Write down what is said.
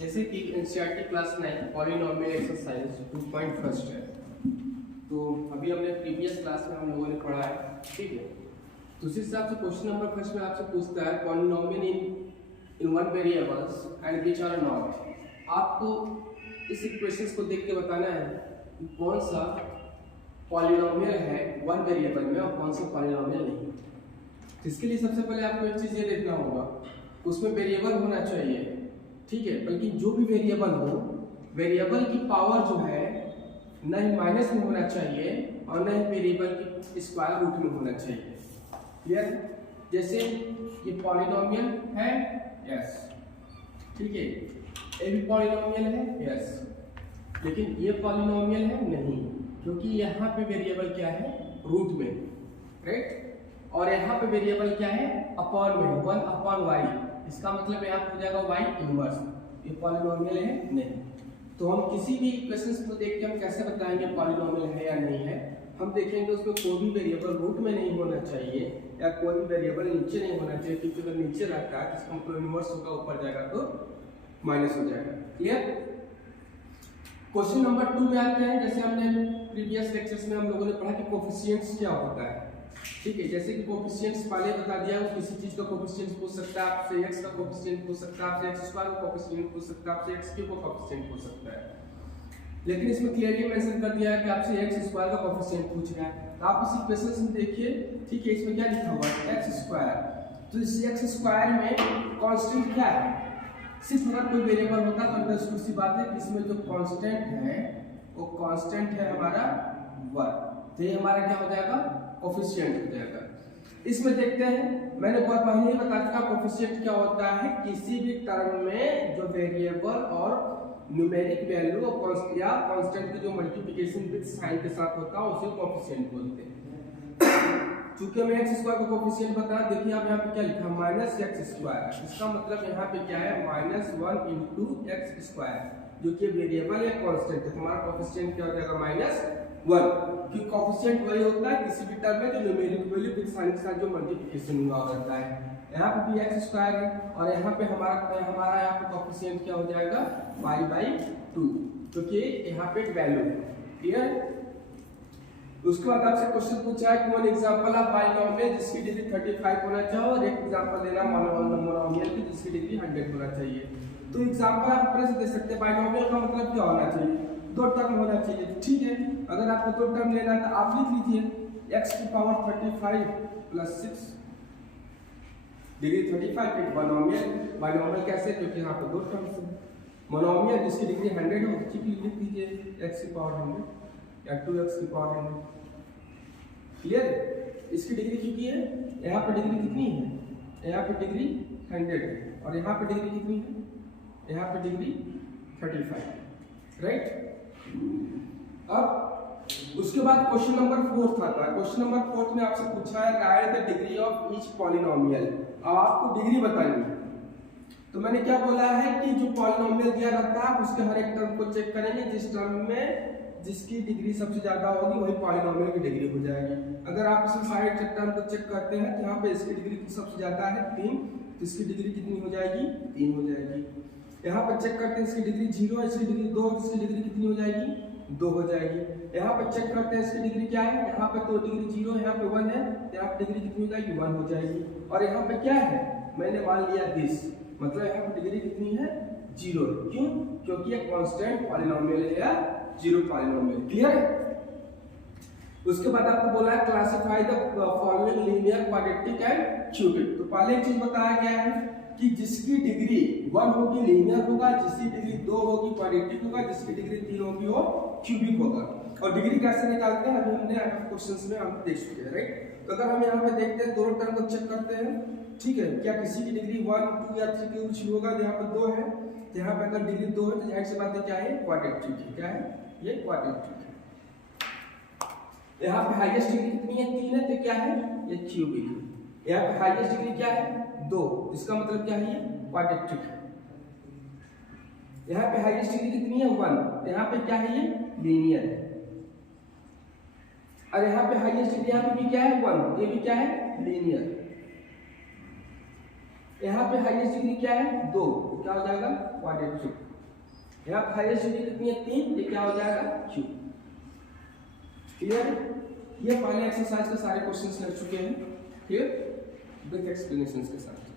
जैसे कि NCERT class 9 polynomial exercise 2.1 है। तो अभी हमने प्रीवियस क्लास में हम लोगों ने पढ़ा है, ठीक है। तो उस हिसाब से क्वेश्चन नंबर फर्स्ट में आपसे पूछता है polynomial in one variables and which are not. आपको इस इक्वेशंस को देख के बताना है कि कौन सा पॉलिनोमियल है वन वेरिएबल में और कौन सा पॉलिनोमियल नहीं। इसके लिए सबसे पहले आपको एक चीज ये देखना होगा, उसमें वेरिएबल होना चाहिए, ठीक है। बल्कि जो भी वेरिएबल हो, वेरिएबल की पावर जो है न ही माइनस में होना चाहिए और न ही वेरिएबल की स्क्वायर रूट में होना चाहिए। क्लियर? जैसे ये पॉलिनोमियल है, यस, ठीक है। ये भी पॉलिनोमियल है, यस, लेकिन ये पॉलिनोमियल है नहीं, क्योंकि यहाँ पे वेरिएबल क्या है, रूट में, राइट। और यहाँ पे वेरिएबल क्या है, अपॉन में, 1 अपॉन वाई। इसका मतलब यहाँ पे हो जाएगा वाई इनवर्स। ये पॉलिनोमियल है नहीं। तो हम किसी भी इक्वेशंस को देख के हम कैसे बताएंगे पॉलिनोमियल है या नहीं है। हम देखेंगे उसमें कोई भी वेरिएबल रूट में नहीं होना चाहिए या कोई भी वेरिएबल नीचे नहीं होना चाहिए, क्योंकि अगर नीचे रहता है इसका मतलब इनवर्स होगा, ऊपर जाएगा तो माइनस हो जाएगा। क्लियर? क्वेश्चन नंबर 2 में आते हैं। जैसे हमने प्रीवियस लेक्चर्स में हम लोगों ने पढ़ा कि कोफिशिएंट्स क्या होता है, ठीक है। जैसे कि कोफिशिएंट्स पहले बता दिया, वो किसी चीज का कोफिशिएंट पूछ सकता है आपसे, x का कोफिशिएंट पूछ सकता है आपसे, x स्क्वायर का कोफिशिएंट पूछ सकता है आपसे, x क्यूब का कोफिशिएंट पूछ सकता है। लेकिन इसमें क्लियरली मेंशन कर दिया है कि आपसे x स्क्वायर का कोफिशिएंट पूछ रहा है। तो आप इस इक्वेशन में देखिए, ठीक है, इसमें क्या लिखा हुआ है, x स्क्वायर। तो इस x स्क्वायर में कांस्टेंट क्या है, सिर्फ अगर कोई वेरिएबल होता तो अंडरस्टूड सी बात है, इसमें जो कांस्टेंट है वो कांस्टेंट है हमारा 1। तो ये हमारा क्या हो जाएगा, कोफिशिएंट हो जाएगा। इसमें देखते हैं, मैंने बहुत पहले ही बता चुका कोफिशिएंट क्या होता है, किसी भी टर्म में जो वेरिएबल और न्यूमेरिक वैल्यू या कांस्टेंट की जो मल्टीप्लिकेशन विद साइन के साथ होता है उसे कोफिशिएंट बोलते हैं। चूंकि हमें x स्क्वायर का कोफिशिएंट पता है, देखिए आप यहाँ पे क्या लिखा, माइनस एक्स स्क्वायर। इसका मतलब यहाँ पे क्या है, -1 इंटू एक्स स्क्वायर, जो कि वेरिएबल या कांस्टेंट है। हमारा कोफिशिएंट क्या हो जाएगा, -1, क्योंकि कोफिशिएंट वही होता है किसी भी टर्म में जो न्यूमेरिक वैल्यू विद साइन के साथ जो मल्टीप्लिकेशन हुआ करता है। यहाँ पे भी x स्क्वायर है और यहाँ पे हमारा यहाँ पे कोफिशिएंट क्या हो जाएगा, y/2, क्योंकि यहाँ पे एक वैल्यू है। क्लियर? उसके बाद आपसे क्वेश्चन पूछा है कि वन एग्जांपल ऑफ बाइनोमियल जिसकी डिग्री 35 होना चाहिए और एक एग्जांपल देना मोनोमियल की जिसकी डिग्री 100 होना चाहिए। तो एग्जांपल आप अपने से दे सकते हैं। बाइनोमियल का मतलब क्या होना चाहिए, 2 टर्म होना चाहिए, ठीक है। अगर आपको 2 टर्म लेना है तो आप लिख लीजिए x की पावर 35 प्लस 6 डिग्री 35 एक बाइनोमियल। बाइनोमियल कैसे, क्योंकि यहाँ पे 2 टर्म्स हैं। मोनोमियल जिसकी डिग्री 100 हो, ठीक है, लिख दीजिए x की पावर 100 या 2x की पावर 100। क्लियर? इसकी डिग्री कितनी है, यहाँ पे डिग्री कितनी है, यहाँ पे डिग्री 100 है और यहाँ पे डिग्री कितनी है, यहाँ पे डिग्री 35, राइट। अब उसके बाद क्वेश्चन नंबर 4 आता है। क्वेश्चन नंबर 4 में आपसे पूछा है right the degree of each polynomial. आपको डिग्री बतानी है। तो मैंने क्या बोला है कि जो पॉलिनोमियल दिया रहता है उसके हर एक टर्म को चेक करेंगे, जिस टर्म में जिसकी डिग्री सबसे ज्यादा होगी वही पॉलिनोमियल की डिग्री हो जाएगी। अगर आप इसमें सारे टर्म को चेक करते हैं तो यहाँ पे इसकी डिग्री सबसे ज्यादा है 3, तो इसकी डिग्री कितनी हो जाएगी, 3 हो जाएगी। यहाँ पर चेक करते हैं इसकी डिग्री 0 है, इसकी डिग्री 2, इसकी डिग्री कितनी हो जाएगी, 2 हो जाएगी। यहाँ पर चेक करते हैं इसकी डिग्री क्या है, यहाँ पे तो डिग्री 0 है, यहाँ पे 1 है, यहाँ पे डिग्री कितनी हो जाएगी, 1 हो जाएगी। और यहाँ पे क्या है, मैंने मान लिया दिस, मतलब यहाँ पे डिग्री कितनी है, 0। क्यों? क्योंकि ये कांस्टेंट पॉलिनोमियल है या 0 पॉलिनोमियल। क्लियर है? उसके बाद आपको बोला है classify the following linear quadratic and cubic. तो पहले एक चीज बताया गया है कि जिसकी डिग्री 1 होगी लीनियर होगा, जिसकी डिग्री 2 होगी क्वाड्रेटिक होगा, जिसकी डिग्री 3 होगी वो क्यूबिक होगा। और डिग्री कैसे निकालते हैं अभी हमने क्वेश्चंस में हम देख चुके हैं, राइट। तो अगर हम यहाँ पे देखते हैं, दोनों टर्म को चेक करते हैं, ठीक है, क्या किसी की डिग्री 1, 2 या 3 के कुछ होगा, यहाँ पे 2 है, यहाँ पे अगर डिग्री 2 है तो जाहिर सी बात है क्या है, क्वाड्रेटिक है। क्या है ये, क्वाड्रेटिक है। यहाँ पे हाईएस्ट डिग्री कितनी है, 3 है, तो क्या है ये क्यूबिक है। यहाँ पे हाईएस्ट डिग्री क्या है, 2, इसका मतलब क्या है, ये क्वाड्रेटिक है। यहाँ पे हाईएस्ट डिग्री कितनी है, 1, तो यहाँ पे क्या है, ये लीनियर है। और यहाँ पे हाईएस्ट डिग्री यहाँ पे भी क्या है, 1, ये भी क्या है, लीनियर। यहाँ पे हाईएस्ट डिग्री क्या है, 2, क्या हो जाएगा, क्वाड्रेटिक। यहाँ पर हाईएस्ट डिग्री कितनी है 3, ये क्या हो जाएगा Q। क्लियर? ये पहले एक्सरसाइज के सारे क्वेश्चंस लग चुके हैं, ठीक, विद एक्सप्लेनेशंस के साथ।